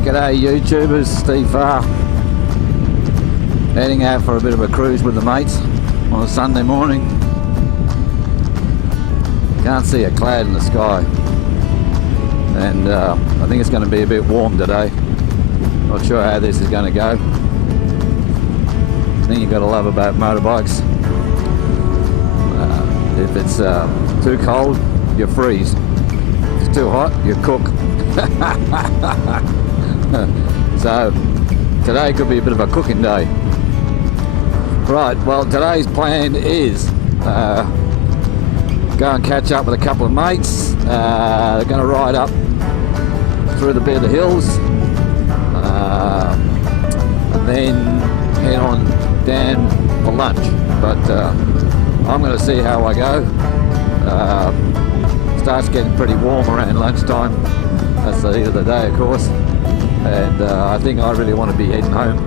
G'day YouTubers, Steve Farr. Heading out for a bit of a cruise with the mates on a Sunday morning. Can't see a cloud in the sky. And I think it's going to be a bit warm today. Not sure how this is going to go. The thing you've got to love about motorbikes, if it's too cold, you freeze. If it's too hot, you cook. So today could be a bit of a cooking day. Right, well today's plan is go and catch up with a couple of mates. They're going to ride up through the bit of the hills and then head on down for lunch. But I'm going to see how I go. Starts getting pretty warm around lunchtime. That's the heat of the day, of course. And I think I really want to be heading home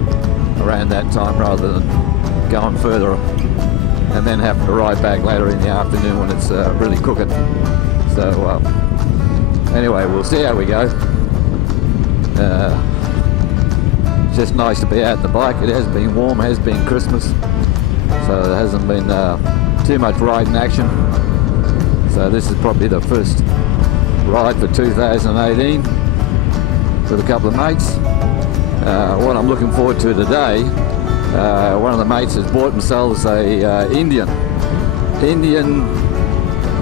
around that time rather than going further and then having to ride back later in the afternoon when it's really cooking. So anyway, we'll see how we go. It's just nice to be out the bike. It has been warm, has been Christmas, so there hasn't been too much riding action. So this is probably the first ride for 2018 with a couple of mates. What I'm looking forward to today, one of the mates has bought themselves a Indian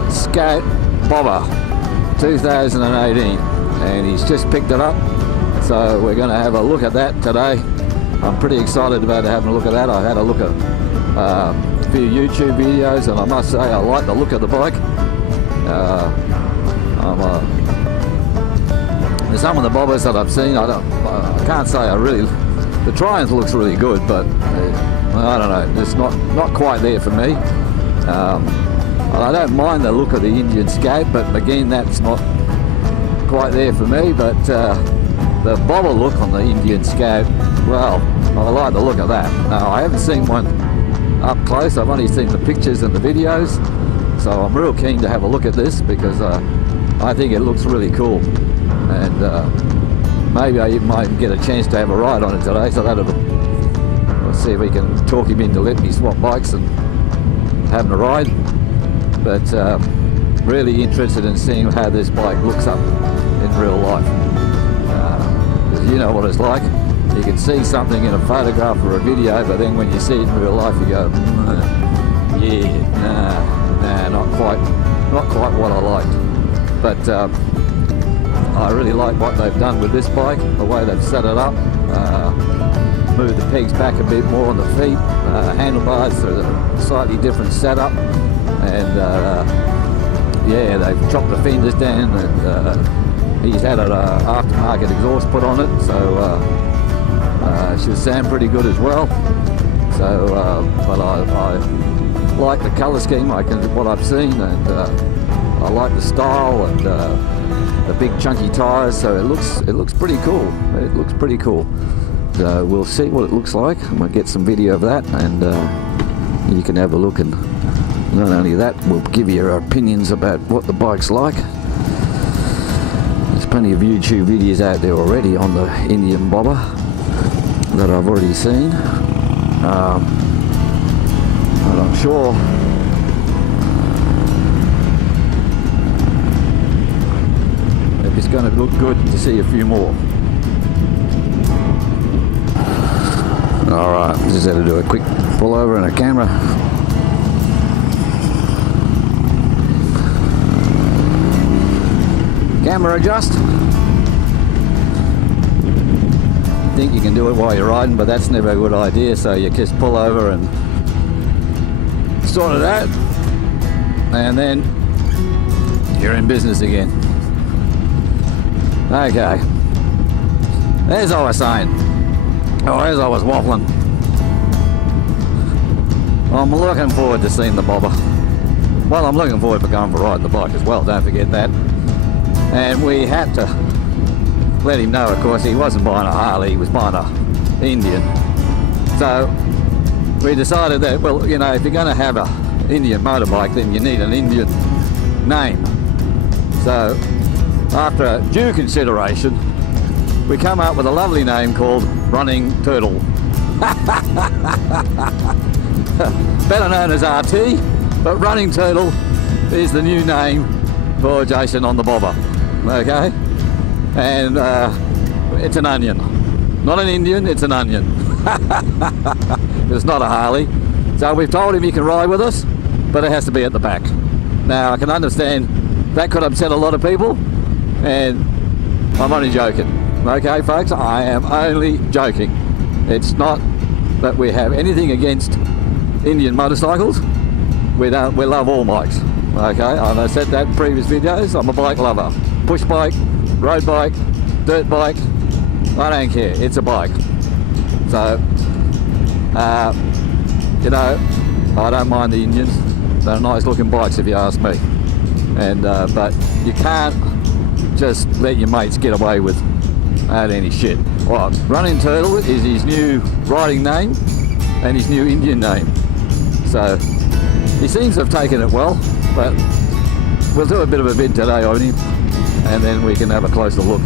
Scout Bobber 2018, and he's just picked it up. So we're going to have a look at that today. I'm pretty excited about having a look at that. I had a look at a few YouTube videos, and I must say I like the look of the bike. Some of the bobbers that I've seen, I can't say the Triumph looks really good, but I don't know, it's not quite there for me. I don't mind the look of the Indian Scout, but again, that's not quite there for me. But the bobber look on the Indian Scout, well, I like the look of that. Now, I haven't seen one up close. I've only seen the pictures and the videos, so I'm real keen to have a look at this because I think it looks really cool. And maybe I might get a chance to have a ride on it today, so we'll see if we can talk him into letting me swap bikes and having a ride. But really interested in seeing how this bike looks up in real life. Because you know what it's like. You can see something in a photograph or a video, but then when you see it in real life, you go, not quite what I liked. But I really like what they've done with this bike, the way they've set it up. Moved the pegs back a bit more on the feet. Handlebars are a slightly different setup. And yeah, they've chopped the fenders down, and he's had an aftermarket exhaust put on it, so should sound pretty good as well. So, but I like the colour scheme, what I've seen, and I like the style and the big chunky tyres. So it looks pretty cool. It looks pretty cool. So we'll see what it looks like. I'm gonna get some video of that, and you can have a look. And not only that, we'll give you our opinions about what the bike's like. There's plenty of YouTube videos out there already on the Indian Bobber that I've already seen. But I'm sure it's going to look good to see a few more. Alright, just had to do a quick pull over and a camera. Camera adjust. Think you can do it while you're riding, but that's never a good idea, so you just pull over and sort it out, and then you're in business again. Okay, as I was saying, as I was waffling, I'm looking forward to seeing the bobber. Well, I'm looking forward to going for a ride on the bike as well, don't forget that. And we had to let him know, of course, he wasn't buying a Harley, he was buying a Indian. So we decided that, well, you know, if you're going to have a Indian motorbike, then you need an Indian name. So after due consideration, we come up with a lovely name called Running Turtle. Better known as RT, but Running Turtle is the new name for Jason on the bobber. Okay? And it's an onion. Not an Indian, it's an onion. It's not a Harley. So we've told him he can ride with us, but it has to be at the back. Now I can understand that could upset a lot of people, and I'm only joking. Okay folks, I am only joking. It's not that we have anything against Indian motorcycles. We love all bikes. Okay, and I said that in previous videos. I'm a bike lover. Push bike, road bike, dirt bike, I don't care, it's a bike. So, you know, I don't mind the Indians. They're nice looking bikes if you ask me. And but you can't just let your mates get away with any shit. Well, Running Turtle is his new riding name and his new Indian name. So he seems to have taken it well, but we'll do a bit of a vid today on him and then we can have a closer look.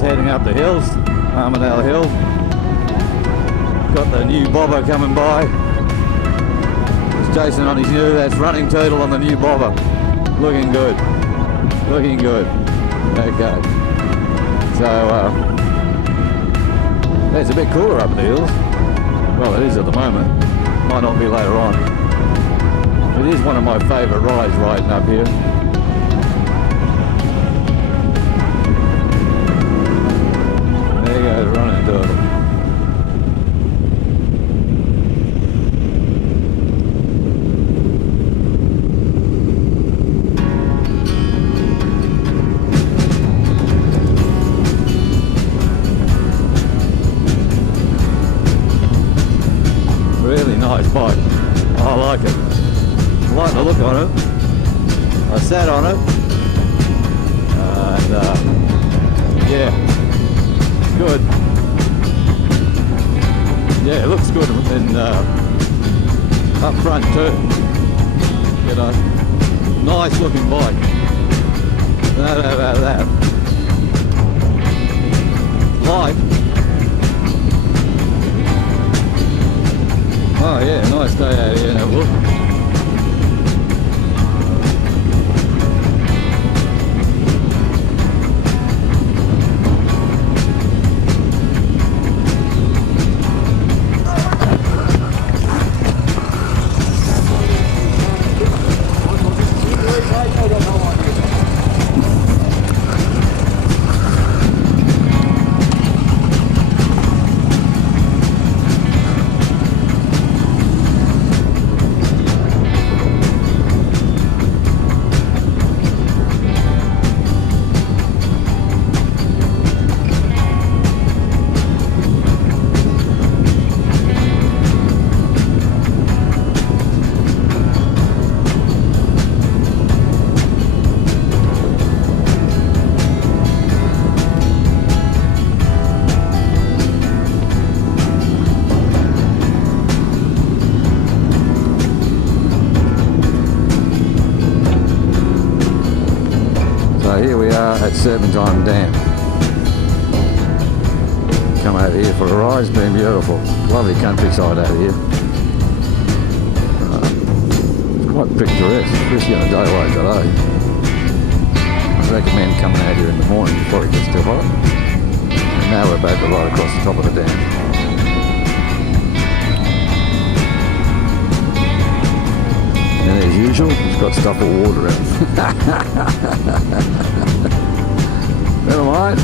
Heading up the hills, Armadale Hill. Got the new bobber coming by. There's Jason on his new, that's Running Turtle on the new bobber. Looking good. Looking good. Okay. So, it's a bit cooler up the hills. Well, it is at the moment. Might not be later on. It is one of my favourite rides riding up here. Running Turtle. Really nice bike. I like it. I like the look on it. I sat Yeah, good. Yeah, it looks good in up front too. You know, nice looking bike. No doubt about that. Light. Oh yeah, nice day out here in that wood. So here we are at Serpentine Dam. Come out here for a ride, it's been beautiful. Lovely countryside out here. It's quite picturesque, especially on a day like today. I recommend coming out here in the morning before it gets too hot. And now we're about to ride across the top of the dam. And as usual, it's got stuff of water in it. Never mind.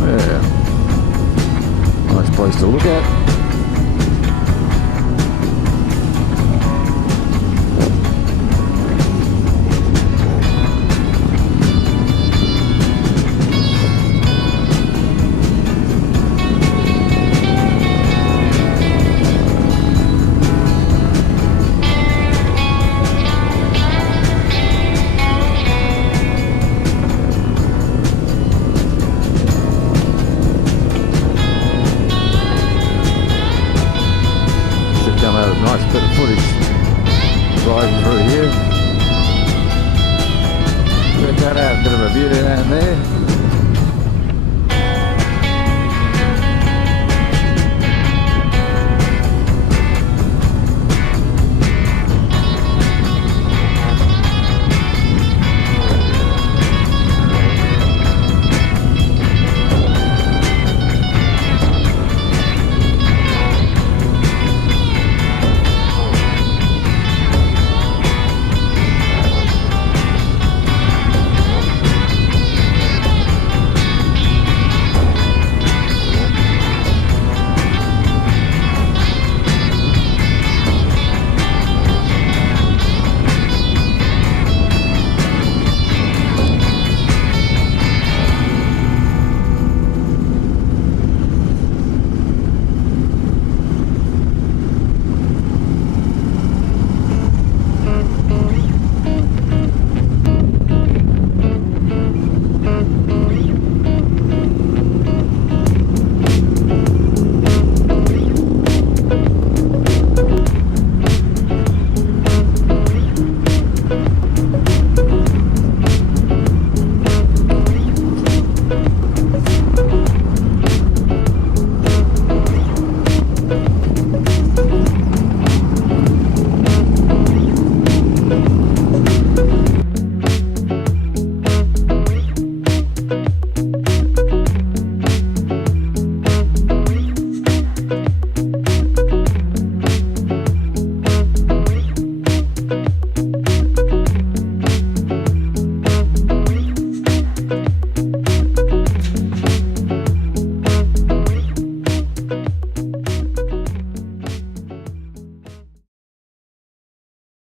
Yeah. Nice place to look at. Nice bit of footage riding through here. Check that out, a bit of a view down there.